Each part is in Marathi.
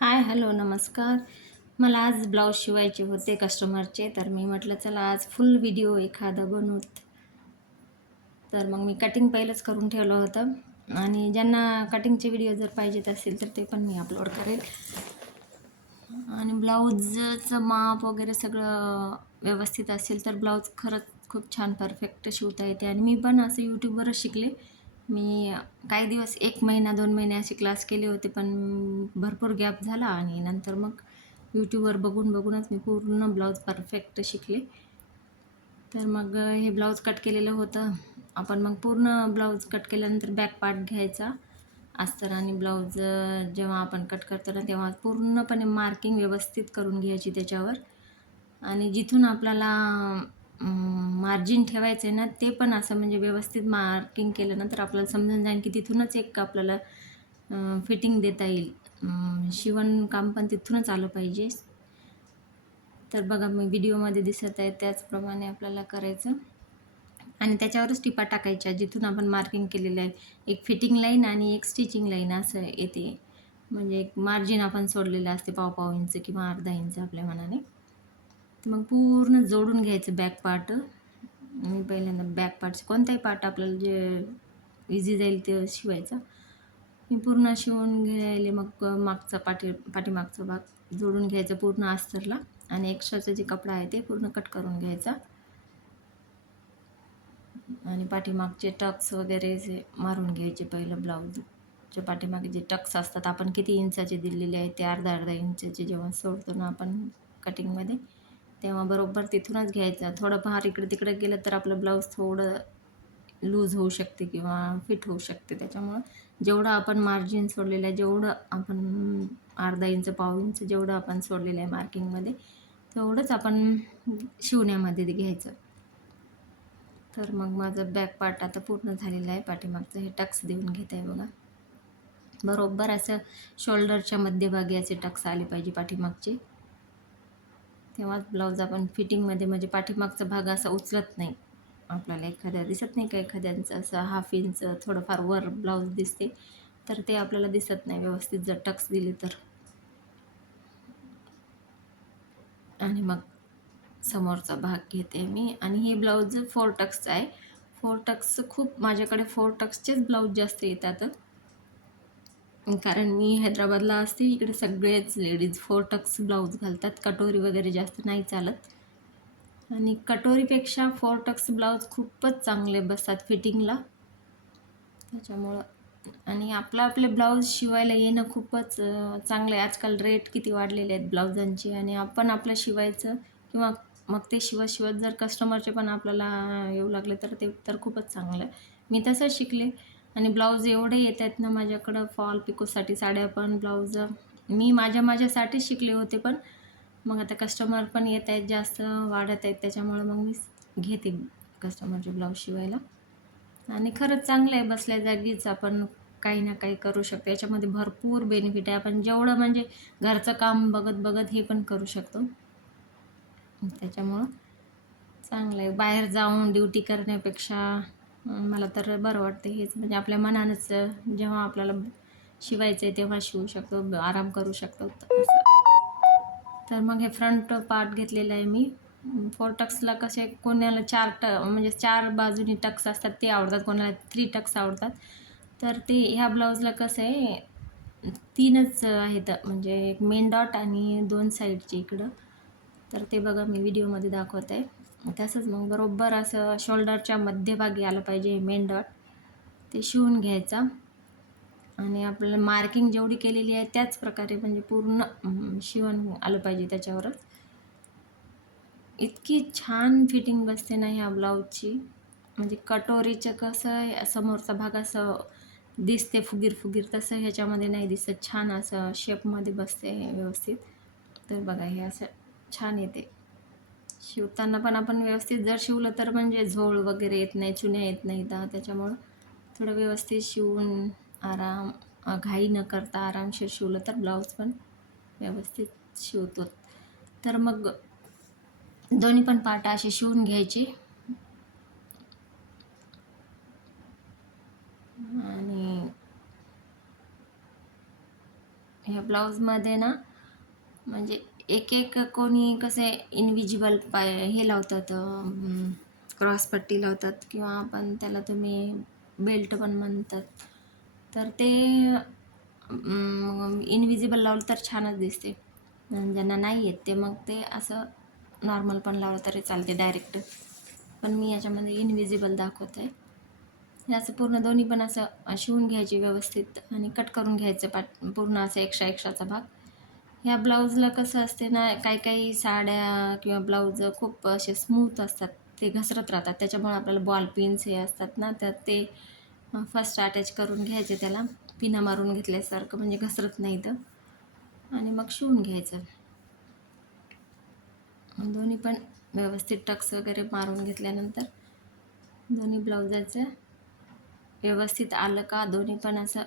हाय, हॅलो, नमस्कार. मला आज ब्लाऊज शिवायचे होते कस्टमरचे, तर मी म्हटलं चला आज फुल व्हिडिओ एखादा बनवूत. तर मग मी कटिंग पहिलंच करून ठेवलं होतं आणि ज्यांना कटिंगचे व्हिडिओ जर पाहिजेत असतील तर ते पण मी अपलोड करेल. आणि ब्लाऊजचं माप वगैरे सगळं व्यवस्थित असेल तर ब्लाऊज खरंच खूप छान परफेक्ट शिवता येते. आणि मी पण असं यूट्यूबवरच शिकले. मी काही दिवस 1 महिना 2 महिने असे क्लास केले होते, पण भरपूर गॅप झाला आणि नंतर मग यूट्यूबवर बघून बघूनच मी पूर्ण ब्लाऊज परफेक्ट शिकले. तर मग हे ब्लाऊज कट केलेलं होतं. आपण मग पूर्ण ब्लाऊज कट केल्यानंतर बॅक पार्ट घ्यायचा अस्तर आणि ब्लाऊज जेव्हा आपण कट करतो ना तेव्हा पूर्णपणे मार्किंग व्यवस्थित करून घ्यायची त्याच्यावर. आणि जिथून आपल्याला मार्जिन ठेवायचं आहे ना ते पण असं म्हणजे व्यवस्थित मार्किंग केलं ना तर आपल्याला समजून जाईल की तिथूनच एक आपल्याला फिटिंग देता येईल. शिवणकाम पण तिथूनच आलं पाहिजे. तर बघा मी व्हिडिओमध्ये दिसत आहे त्याचप्रमाणे आपल्याला करायचं आणि त्याच्यावरच टिपा टाकायच्या जिथून आपण मार्किंग केलेलं आहे. एक फिटिंग लाईन आणि एक स्टिचिंग लाईन असं येते. म्हणजे एक मार्जिन आपण सोडलेलं असते पाव इंच किंवा अर्धा इंच आपल्या मनाने. तर मग पूर्ण जोडून घ्यायचं बॅक पार्ट. मी पहिल्यांदा बॅक पार्ट कोणताही पार्ट आपल्याला जे इझी जाईल ते शिवायचा. मी पूर्ण शिवून घ्यायले मग मागचा पाठीमागचा भाग जोडून घ्यायचा पूर्ण अस्तरला आणि एक्स्ट्राचा जे कपडा आहे ते पूर्ण कट करून घ्यायचा. आणि पाठीमागचे टक्स वगैरे जे मारून घ्यायचे पहिलं ब्लाऊजच्या पाठीमागे जे टक्स असतात आपण किती इंचाचे दिलेले आहेत ते अर्धा अर्धा इंचाचे जेव्हा सोडतो ना आपण कटिंगमध्ये तेव्हा बरोबर तिथूनच घ्यायचं. थोडंफार इकडे तिकडे गेलं तर आपलं ब्लाऊज थोडं लूज होऊ शकते किंवा फिट होऊ शकते. त्याच्यामुळं जेवढं आपण मार्जिन सोडलेलं आहे जेवढं आपण अर्धा इंच पाव इंच जेवढं आपण सोडलेलं आहे मार्किंगमध्ये तेवढंच आपण शिवण्यामध्ये घ्यायचं. तर मग माझं बॅक पार्ट आता पूर्ण झालेलं आहे. पाठीमागचं हे टक्स देऊन घेत आहे बघा. बरोबर असं शोल्डरच्या मध्यभागी असे टक्स आले पाहिजे पाठीमागचे. तेव्हाच ब्लाऊज आपण फिटिंगमध्ये म्हणजे पाठीमागचा भाग असा उचलत नाही. आपल्याला एखाद्या दिसत नाही का एखाद्यांचं असं हाफ इंच थोडंफार वर ब्लाऊज दिसते तर ते आपल्याला दिसत नाही व्यवस्थित जर टक्स दिले तर. आणि मग समोरचा भाग घेते मी आणि हे ब्लाऊज 4 टक्सचं आहे. 4 टक्सचं खूप माझ्याकडे 4 टक्सचेच ब्लाऊज जास्त येतात. कारण मी हैदराबादला असते. इकडे सगळेच लेडीज 4 टक्स ब्लाऊज घालतात. कटोरी वगैरे जास्त नाही चालत. आणि कटोरीपेक्षा 4 टक्स ब्लाऊज खूपच चांगले बसतात फिटिंगला. त्याच्यामुळं आणि आपले ब्लाऊज शिवायला येणं खूपच चांगलं आहे. आजकाल रेट किती वाढलेले आहेत ब्लाऊजांचे आणि आपण आपलं शिवायचं किंवा मग ते शिवत जर कस्टमरचे पण आपल्याला येऊ लागले तर ते तर खूपच चांगलं आहे. मी तसंच शिकले आणि ब्लाऊज एवढे येत आहेत ना माझ्याकडं फॉल पिकोसाठी साड्या पण ब्लाऊज मी माझ्यासाठीच शिकले होते. पण मग आता कस्टमर पण येत आहेत जास्त वाढत आहेत त्याच्यामुळं मग मी घेते कस्टमरचे ब्लाऊज शिवायला. आणि खरंच चांगलं आहे बसल्या जागीच आपण काही ना काही करू शकतो. याच्यामध्ये भरपूर बेनिफिट आहे. आपण जेवढं म्हणजे घरचं काम बघत बघत हे पण करू शकतो. त्याच्यामुळं चांगलं आहे. बाहेर जाऊन ड्युटी करण्यापेक्षा मला तर बरं वाटतं हेच. म्हणजे आपल्या मनानंच जेव्हा आपल्याला शिवायचं आहे तेव्हा शिवू शकतो, आराम करू शकतो असं. तर मग हे फ्रंट पार्ट घेतलेला आहे मी. 4 टक्सला कसे कोणाला 4 म्हणजे 4 बाजूनी टक्स असतात ते आवडतात, कोणाला 3 टक्स आवडतात. तर ते ह्या ब्लाऊजला कसं आहे 3च आहेत म्हणजे एक मेन डॉट आणि 2 साईडचे इकडं. तर ते बघा मी व्हिडिओमध्ये दाखवत आहे. तसंच मग बरोबर असं शोल्डरच्या मध्यभागी आलं पाहिजे मेन डॉट. ते शिवून घ्यायचा आणि आपल्याला मार्किंग जेवढी केलेली आहे त्याच प्रकारे म्हणजे पूर्ण शिवण आलं पाहिजे त्याच्यावरच. इतकी छान फिटिंग बसते ना ह्या ब्लाऊजची. म्हणजे कटोरीचं कसं आहे समोरचा भाग असं दिसते फुगीर तसं ह्याच्यामध्ये नाही दिसत. छान असं शेपमध्ये बसते व्यवस्थित. तर बघा हे असं छान येते. शिवताना पण आपण व्यवस्थित जर शिवलं तर म्हणजे झोळ वगैरे येत नाही, चुन्या येत नाहीत. त्याच्यामुळं थोडं व्यवस्थित शिवून घाई न करता आरामशीर शिवलं तर ब्लाऊज पण व्यवस्थित शिवतो. तर मग दोन्ही पण पार्ट असे शिवून घ्यायचे आणि ह्या ब्लाऊजमध्ये ना म्हणजे एक एक कोणी कसे इनविजिबल पाय हे लावतात, क्रॉसपट्टी लावतात किंवा आपण त्याला तुम्ही बेल्ट पण म्हणतात. तर ते इनविजिबल लावलं तर छानच दिसते. आणि ज्यांना नाही येत ते मग ते असं नॉर्मल पण लावलं तरी चालते डायरेक्ट. पण मी याच्यामध्ये इनविजिबल दाखवत आहे. हे असं पूर्ण दोन्ही पण असं शिवून घ्यायची व्यवस्थित आणि कट करून घ्यायचं पूर्ण असं एक्स्ट्रा एक्स्ट्राचा भाग. ह्या ब्लाऊजला कसं असते ना, काही काही साड्या किंवा ब्लाऊज खूप असे स्मूथ असतात, ते घसरत राहतात. त्याच्यामुळे आपल्याला बॉल पिन्स हे असतात ना, तर ते फर्स्ट अटॅच करून घ्यायचे त्याला, पिना मारून घेतल्यासारखं, म्हणजे घसरत नाही तर, आणि मग शिवून घ्यायचं. दोन्ही पण व्यवस्थित टक्स वगैरे मारून घेतल्यानंतर दोन्ही ब्लाऊजाचं व्यवस्थित आलं का दोन्ही पण असं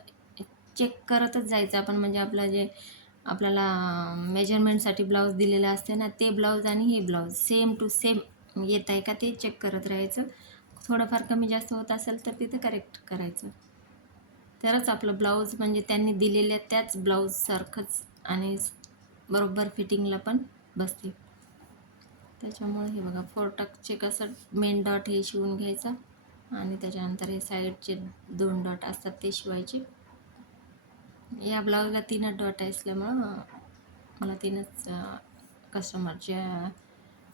चेक करतच जायचं आपण. म्हणजे आपलं जे आपल्याला मेजरमेंटसाठी ब्लाऊज दिलेलं असते ना, ते ब्लाऊज आणि हे ब्लाऊज सेम टू सेम येत आहे का ते चेक करत राहायचं. थोडंफार कमी जास्त होत असेल तर तिथं करेक्ट करायचं. तरच आपलं ब्लाऊज म्हणजे त्यांनी दिलेल्या त्याच ब्लाऊजसारखंच आणि बरोबर फिटिंगला पण बसते. त्याच्यामुळे हे बघा, 4 टक्सचे कसं मेन डॉट हे शिवून घ्यायचा आणि त्याच्यानंतर हे साईडचे 2 डॉट असतात ते शिवायचे. या ब्लाऊजला 3च डॉट असल्यामुळं मला 3च कस्टमरच्या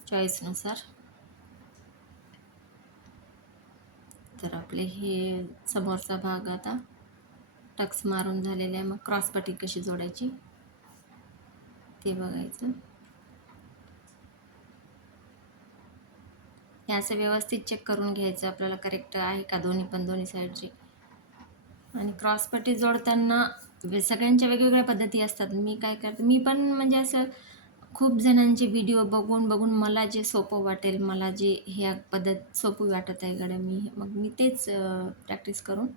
चॉईसनुसार. तर आपले हे समोरचा भाग आता टक्स मारून झालेला आहे. मग क्रॉसपट्टी कशी जोडायची ते बघायचं. हे असं व्यवस्थित चेक करून घ्यायचं आपल्याला करेक्ट आहे का दोन्ही साईडची. आणि क्रॉसपट्टी जोडताना सगळ्यांच्या वेगवेगळ्या पद्धती असतात. मी काय करते, मी पण म्हणजे असं खूप जणांचे व्हिडिओ बघून बघून मला जे सोपं वाटेल, मला जे ह्या पद्धत सोपी वाटत आहे गड्या, मग मी तेच प्रॅक्टिस करून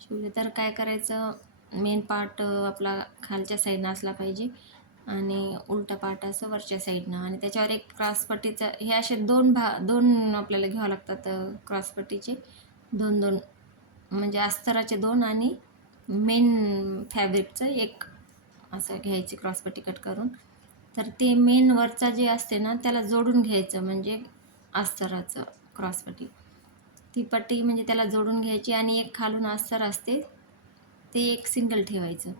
शिवले. तर काय करायचं, मेन पार्ट आपला खालच्या साईडनं असला पाहिजे आणि उलटा पार्ट असं वरच्या साईडनं, आणि त्याच्यावर एक क्रॉसपट्टीचं हे असे दोन आपल्याला घ्यावं लागतात क्रॉसपट्टीचे 2-2, म्हणजे अस्तराचे 2 आणि मेन फॅब्रिकचं 1 असं घ्यायची क्रॉसपट्टी कट करून. तर ते मेन वरचा जे असते ना त्याला जोडून घ्यायचं, म्हणजे अस्तराचं क्रॉसपट्टी ती पट्टी म्हणजे त्याला जोडून घ्यायची आणि एक खालून अस्तर असते ते एक सिंगल ठेवायचं.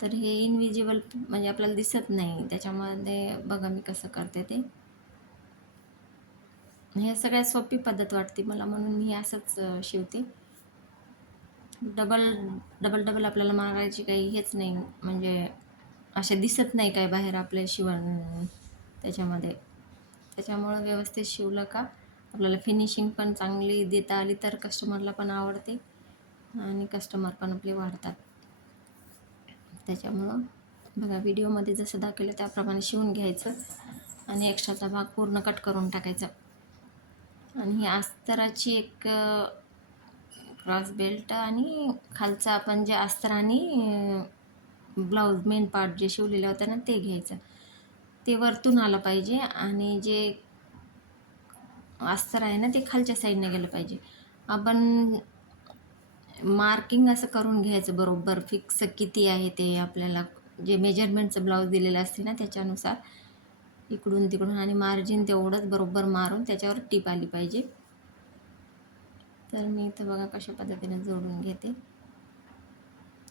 तर हे इनविजिबल म्हणजे आपल्याला दिसत नाही, त्याच्यामध्ये बघा मी कसं करते ते. हे सगळ्यात सोपी पद्धत वाटते मला, म्हणून मी असंच शिवते. डबल डबल डबल आपल्याला मारायची काही हेच नाही, म्हणजे असे दिसत नाही काय बाहेर आपले शिवण त्याच्यामध्ये. त्याच्यामुळं व्यवस्थित शिवलं का आपल्याला फिनिशिंग पण चांगली देता आली तर कस्टमरला पण आवडते आणि कस्टमर पण आपले वाढतात. त्याच्यामुळं बघा, व्हिडिओमध्ये जसं दाखवलं त्याप्रमाणे शिवून घ्यायचं आणि एक्स्ट्राचा भाग पूर्ण कट करून टाकायचा. आणि ही अस्तराची एक क्रॉस बेल्ट आणि खालचा आपण जे अस्तर आणि ब्लाऊज मेन पार्ट जे शिवलेलं होतं ना ते घ्यायचं. ते वरतून आलं पाहिजे आणि जे अस्तर आहे ना ते खालच्या साईडने गेलं पाहिजे. आपण मार्किंग असं करून घ्यायचं बरोबर फिक्स किती आहे ते आपल्याला, जे मेजरमेंटचं ब्लाऊज दिलेलं असते ना त्याच्यानुसार इकडून तिकडून, आणि मार्जिन तेवढंच बरोबर मारून त्याच्यावर टीप आली पाहिजे. तर मी इथं बघा कशा पद्धतीने जोडून घेते.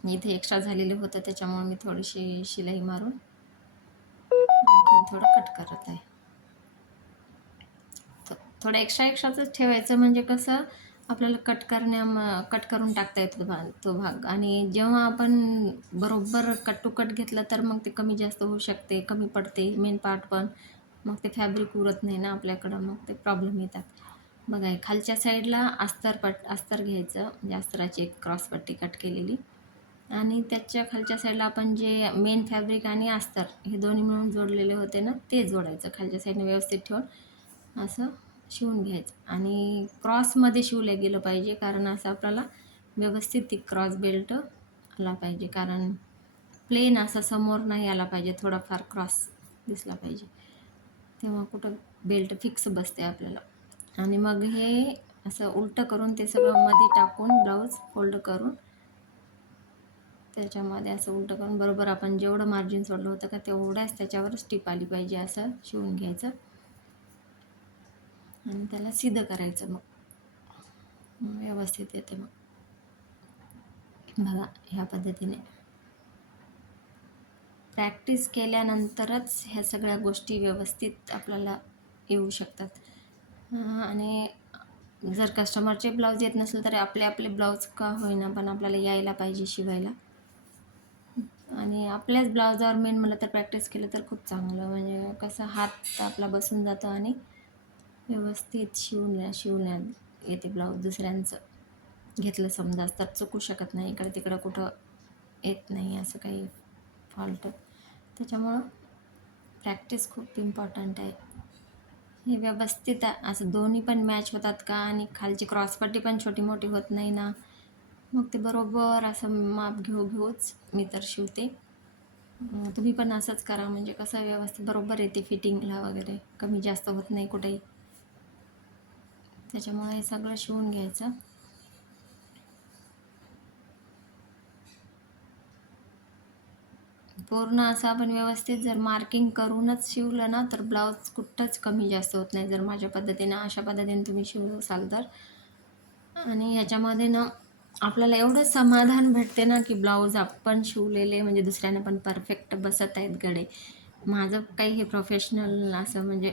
इथे एक्स्ट्रा झालेले होतं त्याच्यामुळे मी थोडीशी शिलाई मारून आणखीन थोडं कट करत आहे. थोडं एक्स्ट्राच ठेवायचं, म्हणजे कसं आपल्याला कट करून टाकता येतो तो भाग. आणि जेव्हा आपण बरोबर कट टू कट घेतलं तर मग ते कमी जास्त होऊ शकते, कमी पडते मेन पार्ट पण, मग ते फॅब्रिक उरत नाही ना आपल्याकडं, मग ते प्रॉब्लेम येतात. बघा खालच्या साईडला अस्तर घ्यायचं, म्हणजे अस्तराची एक क्रॉसपट्टी कट केलेली, आणि त्याच्या खालच्या साईडला आपण जे मेन फॅब्रिक आणि अस्तर हे दोन्ही मिळून जोडलेले होते ना ते जोडायचं खालच्या साईडने व्यवस्थित ठेवून असं शिवून घ्यायचं. आणि क्रॉसमध्ये शिवलं गेलं पाहिजे, कारण असं आपल्याला व्यवस्थित ती क्रॉस बेल्ट आला पाहिजे, कारण प्लेन असं समोर नाही आला पाहिजे, थोडाफार क्रॉस दिसला पाहिजे, तेव्हा कुठं बेल्ट फिक्स बसते आपल्याला. आणि मग हे असं उलटं करून ते सगळं मध्ये टाकून ब्लाऊज फोल्ड करून त्याच्यामध्ये असं उलटं करून बरोबर आपण जेवढं मार्जिन सोडलं होतं का तेवढ्याच त्याच्यावरच टिप आली पाहिजे असं शिवून घ्यायचं आणि त्याला सिधं करायचं. मग व्यवस्थित येते. मग बघा ह्या पद्धतीने प्रॅक्टिस केल्यानंतरच ह्या सगळ्या गोष्टी व्यवस्थित आपल्याला येऊ शकतात. आणि जर कस्टमरचे ब्लाऊज येत नसेल तर आपले आपले ब्लाऊज का होईना पण आपल्याला यायला पाहिजे शिवायला. आणि आपल्याच ब्लाऊजावर मेन म्हटलं तर प्रॅक्टिस केलं तर खूप चांगलं, म्हणजे कसं हात आपला बसून जातो आणि व्यवस्थित शिवण्या येते ब्लाऊज. दुसऱ्यांचं घेतलं समजा तर चुकू शकत नाही, इकडे तिकडं कुठं येत नाही असं काही फॉल्ट. त्याच्यामुळं प्रॅक्टिस खूप इम्पॉर्टंट आहे. हे व्यवस्थित असं दोन्ही पण मॅच होतात का आणि खालची क्रॉसपट्टी पण छोटी मोठी होत नाही ना, मग ते बरोबर असं माप घेऊच मी तर शिवते. तुम्ही पण असंच करा, म्हणजे कसं व्यवस्थित बरोबर येते फिटिंगला वगैरे, कमी जास्त होत नाही कुठेही. त्याच्यामुळे हे सगळं शिवून घ्यायचं. पूर्ण असं आपण व्यवस्थित जर मार्किंग करूनच शिवलं ना तर ब्लाऊज कुठंच कमी जास्त होत नाही, जर माझ्या पद्धतीनं अशा पद्धतीने तुम्ही शिवसाल तर. आणि ह्याच्यामध्ये ना आपल्याला एवढं समाधान भेटते ना की ब्लाऊज आपण शिवलेले म्हणजे दुसऱ्याने पण परफेक्ट बसत आहेत गळे. माझं काही हे प्रोफेशनल असं म्हणजे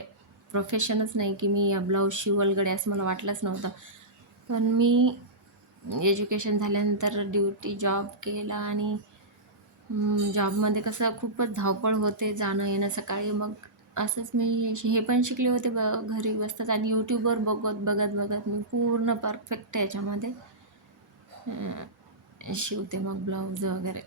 प्रोफेशनच नाही की मी ब्लाऊज शिवल गळे असं मला वाटलंच नव्हतं. पण मी एज्युकेशन झाल्यानंतर ड्युटी जॉब केला आणि जॉबमध्ये कसं खूपच धावपळ होते, जाणं येणं सकाळी. मग असंच मी हे पण शिकले होते घरी बसताच आणि यूट्यूबवर बघत मी पूर्ण परफेक्ट याच्यामध्ये शिवते मग ब्लाऊज वगैरे.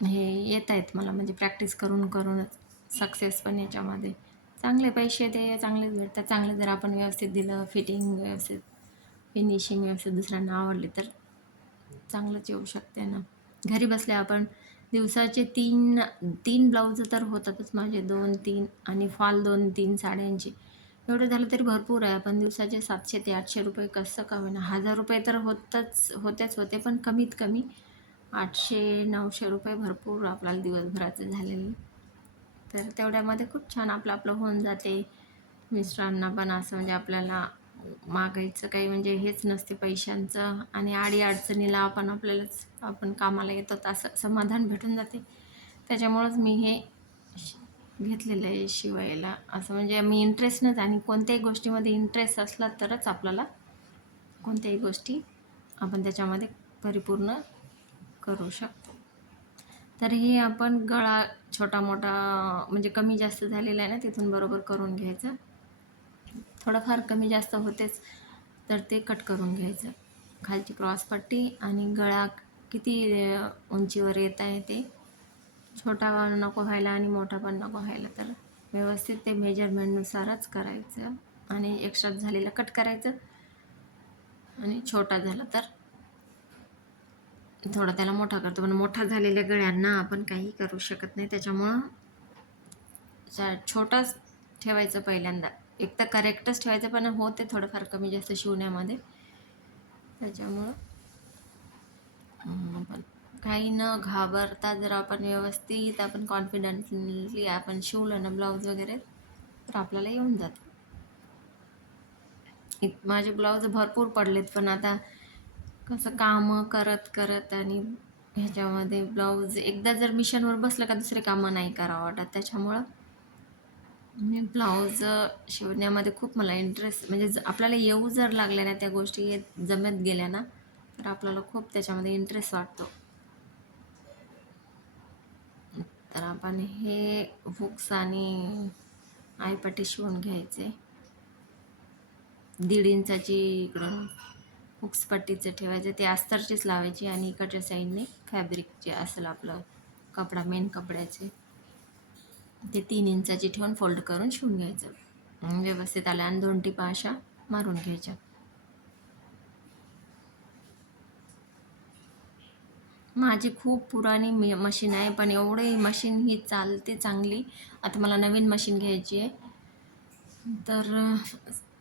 हे येत आहेत मला, म्हणजे प्रॅक्टिस करूनच सक्सेस पण याच्यामध्ये. चांगले पैसे ते चांगलेच भेटतात. चांगले जर आपण व्यवस्थित दिलं, फिटिंग व्यवस्थित, फिनिशिंग व्यवस्थित दुसऱ्यांना आवडली तर चांगलंच येऊ शकते ना. घरी बसल्या आपण दिवसाचे तीन ब्लाऊज तर होतातच माझे, 2-3 आणि फॉल 2-3 साड्यांचे. एवढं झालं तरी भरपूर आहे. आपण दिवसाचे 700 ते 800 रुपये कसं का होईना, 1000 रुपये तर होतेच होते, पण कमीत कमी 800-900 रुपये भरपूर आपल्याला दिवसभराचे झालेले. तर तेवढ्यामध्ये खूप छान आपलं होऊन जाते. मिस्टरांना पण असं म्हणजे आपल्याला मागायचं काही म्हणजे हेच नसते पैशांचं, आणि अडीअडचणीला आपण कामाला येतो असं समाधान भेटून जाते. त्याच्यामुळंच मी हे घेतलेलं आहे शिवायला. असं म्हणजे मी इंटरेस्टनंच, आणि कोणत्याही गोष्टीमध्ये इंटरेस्ट असला तरच आपल्याला कोणत्याही गोष्टी आपण त्याच्यामध्ये परिपूर्ण करू शकतो. तर हे आपण गळा छोटा मोठा म्हणजे कमी जास्त झालेला आहे ना, तिथून बरोबर करून घ्यायचं. थोडंफार कमी जास्त होतेच तर ते कट करून घ्यायचं. खालची क्रॉसपट्टी आणि गळा किती उंचीवर येत आहे ते, छोटा नको व्हायला आणि मोठा पण नको व्हायला, तर व्यवस्थित ते मेजरमेंटनुसारच करायचं. आणि एक्स्ट्रा झालेलं कट करायचं, आणि छोटा झाला तर थोडा त्याला मोठा करतो. पण मोठा झालेल्या गळ्यांना आपण काही करू शकत नाही, त्याच्यामुळं छोटाच ठेवायचं पहिल्यांदा. एक तर करेक्टच ठेवायचं, पण होते थोडंफार कमी जास्त शिवण्यामध्ये. त्याच्यामुळं पण काही न घाबरता जर आपण व्यवस्थित आपण कॉन्फिडेंटली आपण शिवलं ना ब्लाऊज वगैरे, तर आपल्याला येऊन जातं. माझे ब्लाऊज भरपूर पडलेत, पण आता कसं कामं करत आणि ह्याच्यामध्ये ब्लाऊज एकदा जर मिशनवर बसलं का दुसरे कामं नाही करावं वाटत. त्याच्यामुळं मी ब्लाऊज शिवण्यामध्ये खूप मला इंटरेस्ट, म्हणजे आपल्याला येऊ जर लागल्या ना त्या गोष्टी, जमत गेल्या ना, तर आपल्याला खूप त्याच्यामध्ये इंटरेस्ट वाटतो. तर आपण हे हुक्स आणि आईपट्टी शिवून घ्यायचे. 1.5 इंचाची इकडून हुक्स पट्टीचं ठेवायचं, ते अस्तरचीच लावायची, आणि इकडच्या साईडने फॅब्रिकचे असेल आपलं कपडा मेन कपड्याचे, ते 3 इंचाची ठेवून फोल्ड करून शिवून घ्यायचं. व्यवस्थित आलं आणि 2 टिपा अशा मारून घ्यायच्या. माझी खूप पुराणी मशीन आहे, पण एवढे मशीन ही चालते चांगली. आता मला नवीन मशीन घ्यायची आहे, तर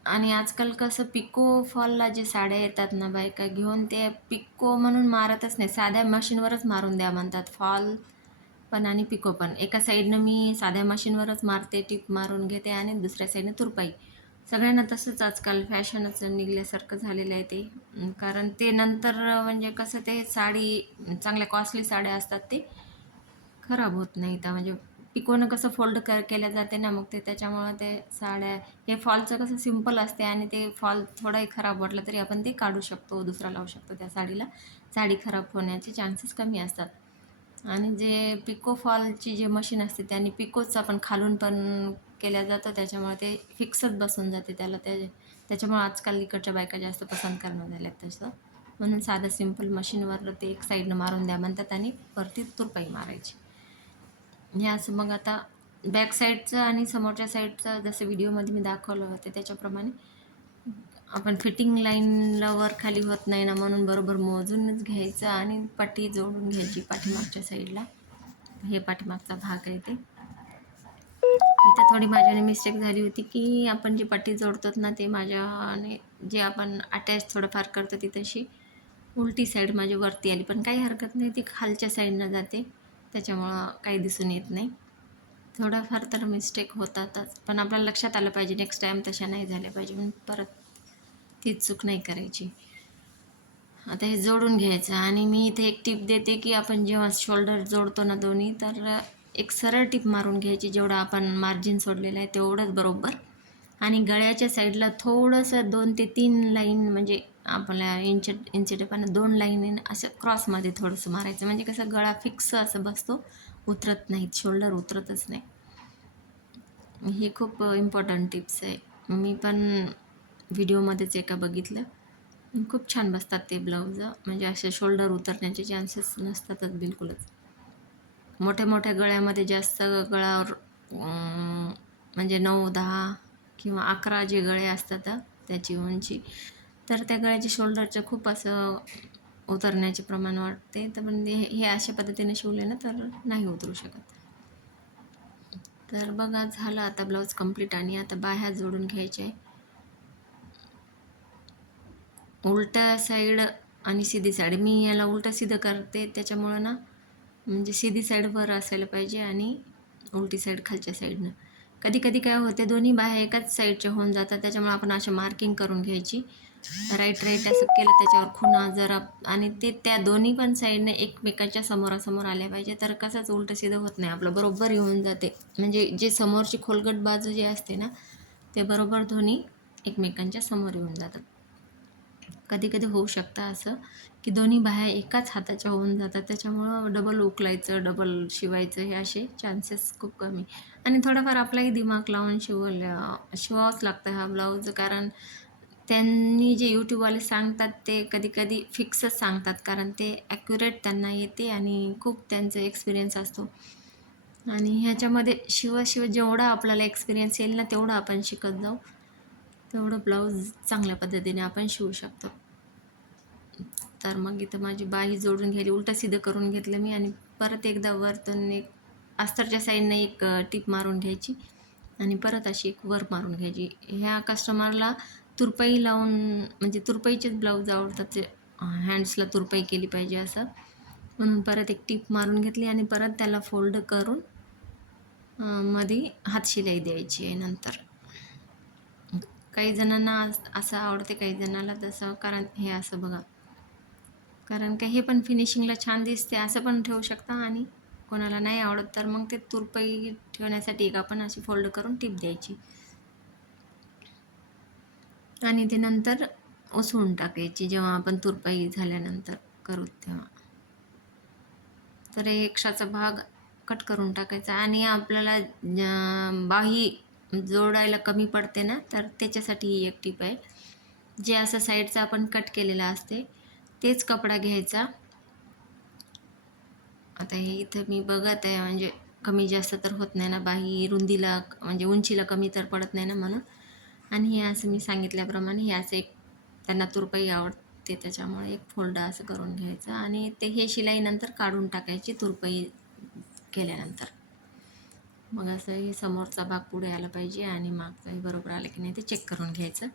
आणि आजकाल कसं पिको फॉलला जे साड्या येतात ना बायका घेऊन, ते पिको म्हणून मारतच नाही, साध्या मशीनवरच मारून द्या म्हणतात. फॉल पण आणि पिको पण एका साईडनं मी साध्या मशीनवरच मारते, टीप मारून घेते आणि दुसऱ्या साईडनं तुरपाई. सगळ्यांना तसंच आजकाल फॅशनच निघल्यासारखं झालेलं आहे ते. कारण ते नंतर म्हणजे कसं ते साडी, चांगल्या कॉस्टली साड्या असतात ते खराब होत नाही. तर म्हणजे पिकोनं कसं फोल्ड केल्या जाते ना, मग ते त्याच्यामुळं ते साड्या, हे फॉलचं कसं सिंपल असते आणि ते फॉल थोडाही खराब वाटला तरी आपण ते काढू शकतो, दुसरा लावू शकतो त्या साडीला. साडी खराब होण्याचे चान्सेस कमी असतात. आणि जे पिको फॉलची जे मशीन असते त्याने पिकोच आपण खालून पण केल्या जातं, त्याच्यामुळे ते फिक्सच बसून जाते त्याला. त्याच्यामुळे आजकाल इकडच्या बायका जास्त पसंत करणं झाल्यात तसं. म्हणून साधं सिंपल मशीनवर ते एक साईडनं मारून द्या म्हणतात आणि वरती तुरपाई मारायची. हे असं मग आता बॅक साईडचं आणि समोरच्या साईडचं जसं व्हिडिओमध्ये मी दाखवलं होतं त्याच्याप्रमाणे आपण फिटिंग लाईनला वर खाली होत नाही ना, म्हणून बरोबर मोजूनच घ्यायचं आणि पट्टी जोडून घ्यायची पाठीमागच्या साईडला. हे पाठीमागचा भाग आहे ते. इथं थोडी माझ्याने मिस्टेक झाली होती की आपण जी पट्टी जोडतो ना, ते माझ्याने जे आपण अटॅच थोडंफार करतो ती तशी उलटी साईड माझ्या वरती आली, पण काही हरकत नाही, ती खालच्या साईडनं जाते त्याच्यामुळं काही दिसून येत नाही. थोडाफार तर मिस्टेक होतातच, पण आपल्याला लक्षात आलं पाहिजे नेक्स्ट टाईम तशा नाही झाल्या पाहिजे, म्हणून परत तीच चूक नाही करायची. आता हे जोडून घ्यायचं आणि मी इथे एक टिप देते की आपण जेव्हा शोल्डर जोडतो ना दोन्ही, तर एक सरळ टिप मारून घ्यायची, जेवढं आपण मार्जिन सोडलेलं आहे तेवढंच बरोबर. आणि गळ्याच्या साईडला थोडंसं 2 ते 3 लाईन, म्हणजे आपल्या इंची टेपानं 2 लाईन असं क्रॉसमध्ये थोडंसं मारायचं, म्हणजे कसं गळा फिक्स असं बसतो, उतरत नाहीत, शोल्डर उतरतच नाही. हे खूप इम्पॉर्टंट टिप्स आहे. मी पण व्हिडिओमध्येच एका बघितलं, खूप छान बसतात ते ब्लाऊज, म्हणजे असे शोल्डर उतरण्याचे चान्सेस नसतातच बिलकुलच. मोठ्या मोठ्या गळ्यामध्ये जास्त गळावर म्हणजे 9, 10 किंवा 11 जे गळे असतात त्याची उंची, तर त्या गळ्याच्या शोल्डरचं खूप असं उतरण्याचे प्रमाण वाटते. तर पण हे अशा पद्धतीने शिवले ना तर नाही उतरू शकत. तर बघा, झालं आता ब्लाऊज कंप्लीट आणि आता बाह्या जोडून घ्यायचे आहे. उलट्या साईड आणि सीधी साईड, मी याला उलटं सीधं करते त्याच्यामुळं ना, म्हणजे सीधी साईड वर असायला पाहिजे आणि उलटी साईड खालच्या साईडनं. कधी कधी काय होते, दोन्ही बाह्या एकाच साईडच्या होऊन जातात, त्याच्यामुळे आपण अशी मार्किंग करून घ्यायची, राईट राईट असं केलं त्याच्यावर खुणा जरा, आणि ते त्या दोन्ही पण साईडने एकमेकांच्या समोरासमोर आल्या पाहिजे, तर कसंच उलटं सीधं होत नाही आपलं, बरोबर येऊन जाते. म्हणजे जे समोरची खोलगट बाजू जी असते ना, ते बरोबर दोन्ही एकमेकांच्या समोर येऊन जातात. कधी कधी होऊ शकतं असं की दोन्ही बाह्या एकाच हाताच्या होऊन जातात, त्याच्यामुळं डबल उकलायचं, डबल शिवायचं, हे असे चान्सेस खूप कमी. आणि थोडाफार आपलाही दिमाग लावून शिवावंच लागतं हा ब्लाऊज, कारण त्यांनी जे यूट्यूबवाले सांगतात ते कधी कधी फिक्सच सांगतात, कारण ते ॲक्युरेट त्यांना येते आणि खूप त्यांचा एक्सपिरियन्स असतो. आणि ह्याच्यामध्ये जेवढा आपल्याला एक्सपिरियन्स येईल ना, तेवढं आपण शिकत जाऊ, तेवढं ब्लाऊज चांगल्या पद्धतीने आपण शिवू शकतो. तर मग इथं माझी बाही जोडून घ्यायली, उलटं सीधं करून घेतलं मी, आणि परत एकदा वरतून एक अस्तरच्या साईडनं एक टीप मारून घ्यायची आणि परत अशी एक वर मारून घ्यायची. ह्या कस्टमरला तुरपाई लावून, म्हणजे तुरपाईचेच ब्लाऊज आवडतात, ते हँड्सला तुरपाई केली पाहिजे असं, म्हणून परत एक टीप मारून घेतली आणि परत त्याला फोल्ड करून मध्ये हातशिलाई द्यायची आहे नंतर. काही जणांना असं आवडते, काही जणाला तसं, कारण हे असं बघा, कारण का हे पण फिनिशिंगला छान दिसते, असं पण ठेवू शकता, आणि कोणाला नाही आवडत तर मग ते तुरपाई ठेवण्यासाठी एक आपण अशी फोल्ड करून टीप द्यायची आणि ते नंतर उसवून टाकायची जेव्हा आपण तुरपाई झाल्यानंतर करू तेव्हा. तर एक्स्ट्राचा भाग कट करून टाकायचा. आणि आपल्याला बाही जोडायला कमी पडते ना, तर त्याच्यासाठी ही एक टीप आहे. जे असं साईडचा आपण कट केलेला असते तेच कपडा घ्यायचा. आता हे इथं मी बघत आहे, म्हणजे कमी जास्त तर होत नाही ना, बाही रुंदीला म्हणजे उंचीला कमी तर पडत नाही ना, म्हणून. आणि हे असं मी सांगितल्याप्रमाणे हे असं एक, त्यांना तुरपाई आवडते त्याच्यामुळे एक फोल्ड असं करून घ्यायचं आणि ते हे शिलाई नंतर काढून टाकायची तुरपाई केल्यानंतर. मग असं हे समोरचा भाग पुढे आला पाहिजे आणि मागचाही बरोबर आलं की नाही ते चेक करून घ्यायचं.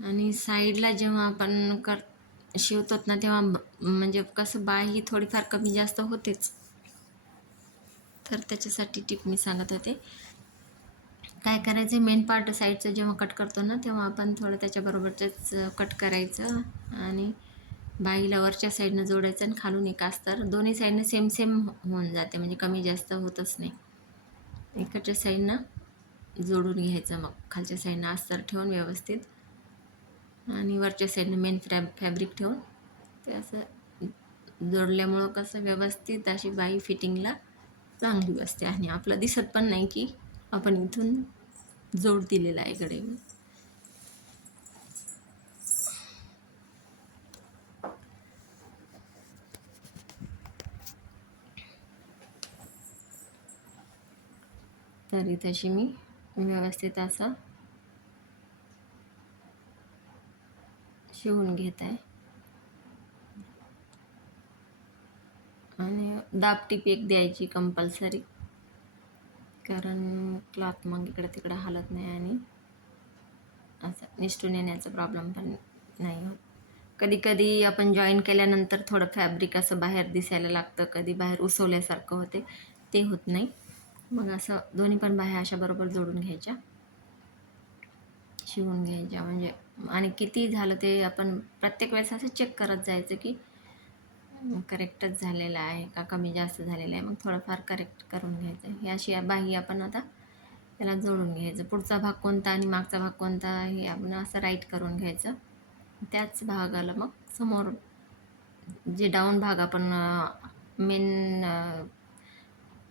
आणि साईडला जेव्हा आपण शिवतो ना तेव्हा म्हणजे कसं बाही ही थोडीफार कमी जास्त होतेच. तर त्याच्यासाठी टिप मी सांगत होते. काय करायचं, मेन पार्ट साईडचं जेव्हा कट करतो ना तेव्हा आपण थोडं त्याच्याबरोबरच कट करायचं आणि बाईला वरच्या साईडनं जोडायचं आणि खालून एक अस्तर, दोन्ही साईडनं सेम सेम होऊन जाते, म्हणजे कमी जास्त होतच नाही. इकडच्या साईडनं जोडून घ्यायचं, मग खालच्या साईडनं अस्तर ठेवून व्यवस्थित आणि वरच्या साईडनं मेन फॅब्रिक ठेवून ते असं जोडल्यामुळं कसं व्यवस्थित अशी बाई फिटिंगला चांगली बसते आणि आपलं दिसत पण नाही की आपण इथून जोड दिलेला आहे इकडे. तरी तशी मी व्यवस्थित असं शिवून घेत आहे आणि दाब टीप एक द्यायची कंपल्सरी, कारण क्लॉथ मग इकडं तिकडं हालत नाही आणि असं निसटून येण्याचा प्रॉब्लेम पण नाही होत. कधी कधी आपण जॉईन केल्यानंतर थोडं फॅब्रिक असं बाहेर दिसायला लागतं, कधी बाहेर उसवल्यासारखं होते, ते होत नाही. मग असं दोन्ही पण बाह्या अशा बरोबर जोडून घ्यायच्या, शिवून घ्यायच्या म्हणजे. आणि किती झालं ते आपण प्रत्येक वेळेस असं चेक करत जायचं की करेक्टच झालेलं आहे का कमी जास्त झालेलं आहे, मग थोडंफार करेक्ट करून घ्यायचं. हे अशी बाही आपण आता त्याला जोडून घ्यायचं. पुढचा भाग कोणता आणि मागचा भाग कोणता हे आपण असं राईट करून घ्यायचं. त्याच भागाला मग समोर जे डाऊन भाग आपण मेन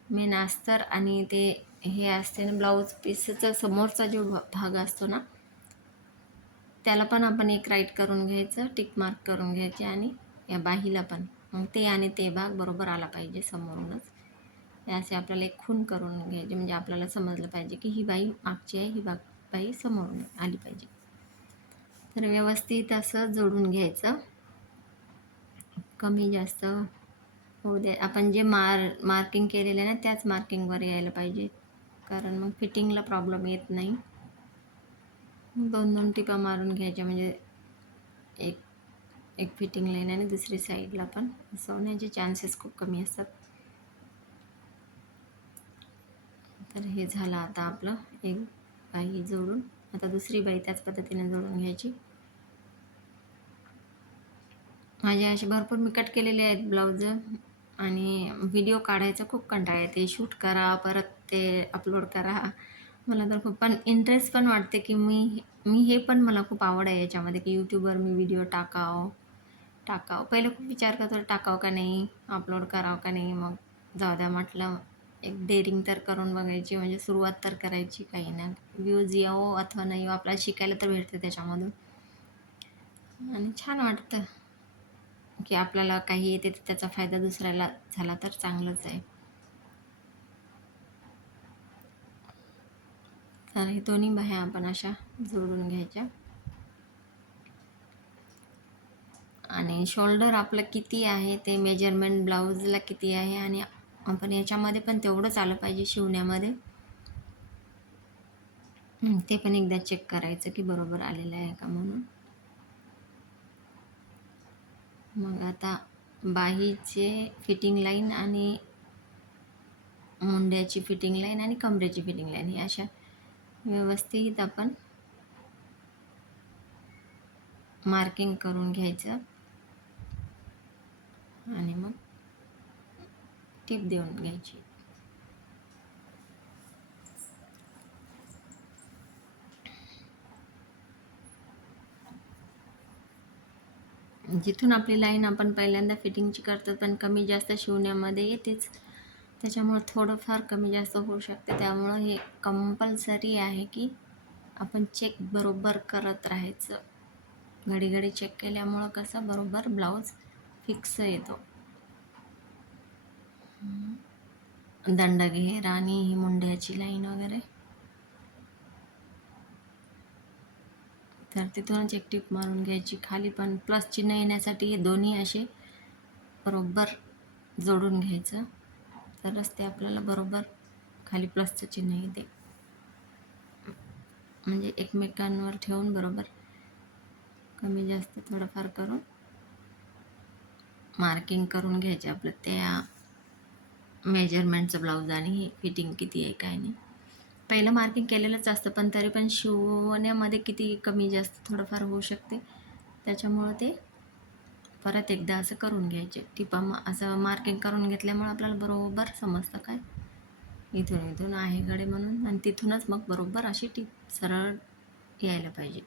मेन अस्तर आणि ते हे असते ना ब्लाऊज पीसचा समोरचा जो भाग असतो ना त्याला पण आपण एक राईट करून घ्यायचं, टिक मार्क करून घ्यायचे आणि या बाहीला पण मग ते आणि ते भाग बरोबर आला पाहिजे समोरूनच. हे असे आपल्याला एक खून करून घ्यायचे, म्हणजे आपल्याला समजलं पाहिजे की ही बाई मागची आहे, ही बाई समोरून आली पाहिजे. तर व्यवस्थित असं जोडून घ्यायचं, कमी जास्त होऊ दे. आपण जे मार्किंग केलेलं आहे ना त्याच मार्किंगवर यायला पाहिजे, कारण मग फिटिंगला प्रॉब्लेम येत नाही. 2-2 टिपा मारून घ्यायच्या, म्हणजे एक एक फिटिंग लाईन आणि दुसरी साईडला पण असं होण्याचे चान्सेस खूप कमी असतात. तर हे झालं आता आपलं एक बाई जोडून. आता दुसरी बाई त्याच पद्धतीने जोडून घ्यायची. माझे असे भरपूर मी कट केलेले आहेत ब्लाऊज आणि व्हिडिओ काढायचा खूप कंटाळा येते. शूट करा, परत ते अपलोड करा. मला तर खूप पण इंटरेस्ट पण वाटते की मी हे पण मला खूप आवड आहे याच्यामध्ये की यूट्यूबवर मी व्हिडिओ टाकावं. पहिलं खूप विचार करत होते टाकावं का नाही, अपलोड करावं का नाही. मग जाऊ द्या म्हटलं, एक डेअरिंग तर करून बघायची, म्हणजे सुरुवात तर करायची. काही ना व्ह्यूज येवो अथवा नाही येवो, आपल्याला शिकायला तर भेटतं त्याच्यामधून आणि छान वाटतं की आपल्याला काही येते तर त्याचा फायदा दुसऱ्याला झाला तर चांगलंच आहे. तर हे दोन्ही बाह्या आपण अशा जोडून घ्यायच्या आणि शोल्डर आपलं किती आहे ते मेजरमेंट ब्लाऊजला किती आहे आणि आपण याच्यामध्ये पण तेवढंच आलं पाहिजे शिवण्यामध्ये. ते पण एकदा चेक करायचं की बरोबर आलेलं आहे का म्हणून. मग आता बाहीचे फिटिंग लाईन आणि मुंड्याची फिटिंग लाईन आणि कमरेची फिटिंग लाईन ही अशा व्यवस्थित आपण मार्किंग करून घ्यायचं आणि मग टिप देऊन घ्यायची. जिथून आपली लाईन आपण पहिल्यांदा फिटिंगची करतो पण कमी जास्त शिवण्यामध्ये येतेच, त्याच्यामुळं थोडंफार कमी जास्त होऊ शकते. त्यामुळं हे कंपल्सरी आहे की आपण चेक बरोबर करत राहायचं. घडी घडी चेक केल्यामुळं कसं बरोबर ब्लाऊज फिक्स येतो. दंडघेर आणि ही मुंड्याची लाईन वगैरे, तर तिथूनच एक टिप मारून घ्यायची. खाली पण प्लस चिन्ह येण्यासाठी हे दोन्ही असे बरोबर जोडून घ्यायचं. तरच ते आपल्याला बरोबर खाली प्लसचं चिन्ह येते. म्हणजे एकमेकांवर ठेवून बरोबर कमी जास्त थोडंफार करून मार्किंग करून घ्यायचे आपलं त्या मेजरमेंटचं ब्लाऊज आणि फिटिंग किती आहे काय नाही. पहिलं मार्किंग केलेलंच असतं, पण तरी पण शिवण्यामध्ये किती कमी जास्त थोडंफार होऊ शकते. त्याच्यामुळं ते परत एकदा असं करून घ्यायचे. टिपा असं मार्किंग करून घेतल्यामुळं आपल्याला बरोबर समजतं काय इथून इथून आहे गडे म्हणून, आणि तिथूनच मग बरोबर अशी टीप सरळ यायला पाहिजे.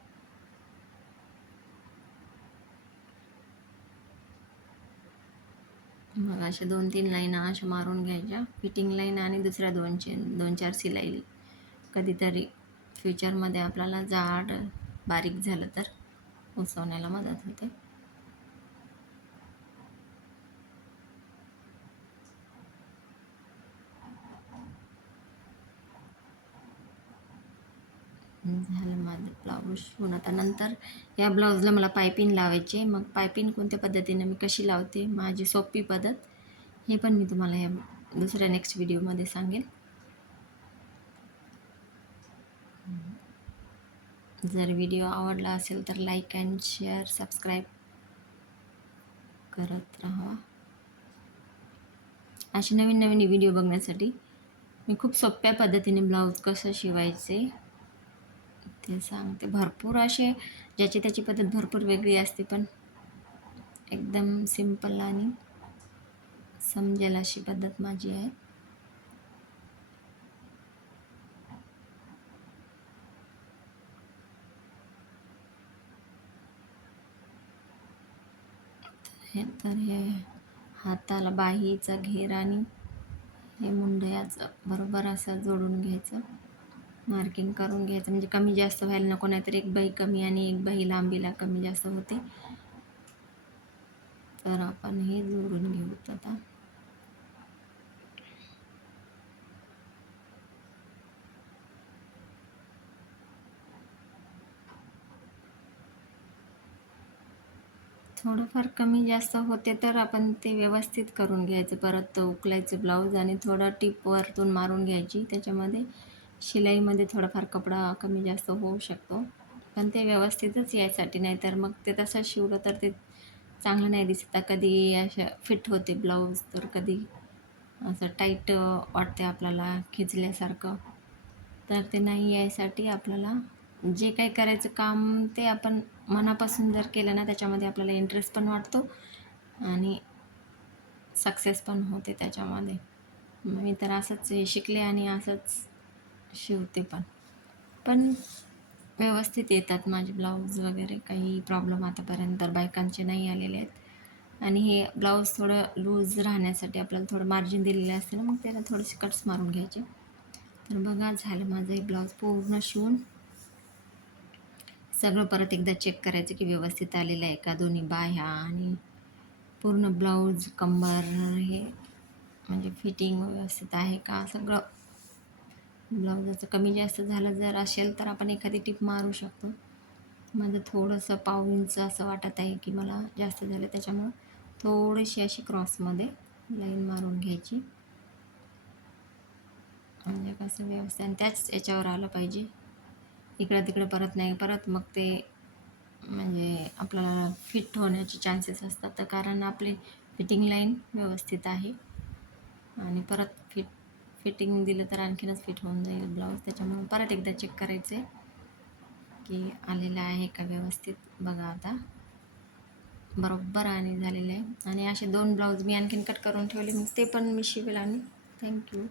मग अशा 2-3 लाईन अशा मारून घ्यायच्या, फिटिंग लाईन आणि दुसऱ्या 2-4 शिलाई. कधीतरी फ्युचरमध्ये आपल्याला जाड बारीक झालं तर उसवण्याला मदत होते. झालं माझं ब्लाऊज शिवून. आता नंतर या ब्लाऊजला मला पायपिंग लावायची. मग पायपिंग कोणत्या पद्धतीने मी कशी लावते, माझी सोपी पद्धत, हे पण मी तुम्हाला या दुसऱ्या नेक्स्ट व्हिडिओमध्ये सांगेन. जर व्हिडिओ आवडला असेल तर लाईक अँड शेअर, सबस्क्राईब करत राहा. असे नवीन नवीन व्हिडिओ बघण्यासाठी मी खूप सोप्या पद्धतीने ब्लाऊज कसं शिवायचे ते सांगते. भरपूर असे ज्याची त्याची पद्धत भरपूर वेगळी असते, पण एकदम सिंपल आणि समजेल अशी पद्धत माझी आहे. तर हे हाताला बाहीचा घेर आणि हे मुंडयाचं बरोबर असं जोडून घ्यायचं, मार्किंग करून घ्यायचं, म्हणजे कमी जास्त व्हायला नको, नाहीतर एक बाही कमी आणि एक बाही लांबीला कमी जास्त होते. तर आपण हे जोडून घेऊ आता. थोडंफार कमी जास्त होते तर आपण ते व्यवस्थित करून घ्यायचं. परत उकलायचं ब्लाऊज आणि थोडं टीप वरतून मारून घ्यायची. त्याच्यामध्ये शिलाईमध्ये थोडाफार कपडा कमी जास्त होऊ शकतो, पण ते व्यवस्थितच यायसाठी. नाही तर मग ते तसं शिवलं तर ते चांगलं नाही दिसत. कधी अशा फिट होते ब्लाऊज, तर कधी असं टाईट वाटते आपल्याला खिचल्यासारखं. तर ते नाही यायसाठी आपल्याला जे काही करायचं काम ते आपण मनापासून जर केलं ना, त्याच्यामध्ये आपल्याला इंटरेस्ट पण वाटतो आणि सक्सेस पण होते त्याच्यामध्ये. मी तर असंच हे शिकले आणि असंच शिवते पण व्यवस्थित येतात माझे ब्लाऊज वगैरे. काही प्रॉब्लेम आतापर्यंत तर बायकांचे नाही आलेले आहेत. आणि हे ब्लाऊज थोडं लूज राहण्यासाठी आपल्याला थोडं मार्जिन दिलेलं असते ना, मग त्याला थोडेसे कट्स मारून घ्यायचे. तर बघा, झालं माझं हे ब्लाऊज पूर्ण शिवून. सगळं परत एकदा चेक करायचं की व्यवस्थित आलेलं आहे का, दोन्ही बाह्या आणि पूर्ण ब्लाऊज, कंबर, हे म्हणजे फिटिंग व्यवस्थित आहे का सगळं. ब्लाऊजाचं कमी जास्त झालं जर असेल तर आपण एखादी टीप मारू शकतो. माझं थोडंसं पाव इंच असं वाटत आहे की मला जास्त झालं, त्याच्यामुळं थोडीशी अशी क्रॉसमध्ये लाईन मारून घ्यायची, म्हणजे कसं व्यवस्थित आणि त्याच याच्यावर आलं पाहिजे. इकडं तिकडं परत नाही, परत मग ते म्हणजे आपल्याला फिट होण्याचे चान्सेस असतात. तर कारण आपली फिटिंग लाईन व्यवस्थित आहे आणि परत फिटिंग दिलं तर आणखीनच फिट होऊन जाईल ब्लाऊज. त्याच्यामुळे परत एकदा चेक करायचे की आलेलं आहे का व्यवस्थित. बघा आता बरोबर आणि झालेलं आहे. आणि असे 2 ब्लाऊज मी आणखीन कट करून ठेवले, मग ते पण मी शिवेल. आणि थँक्यू.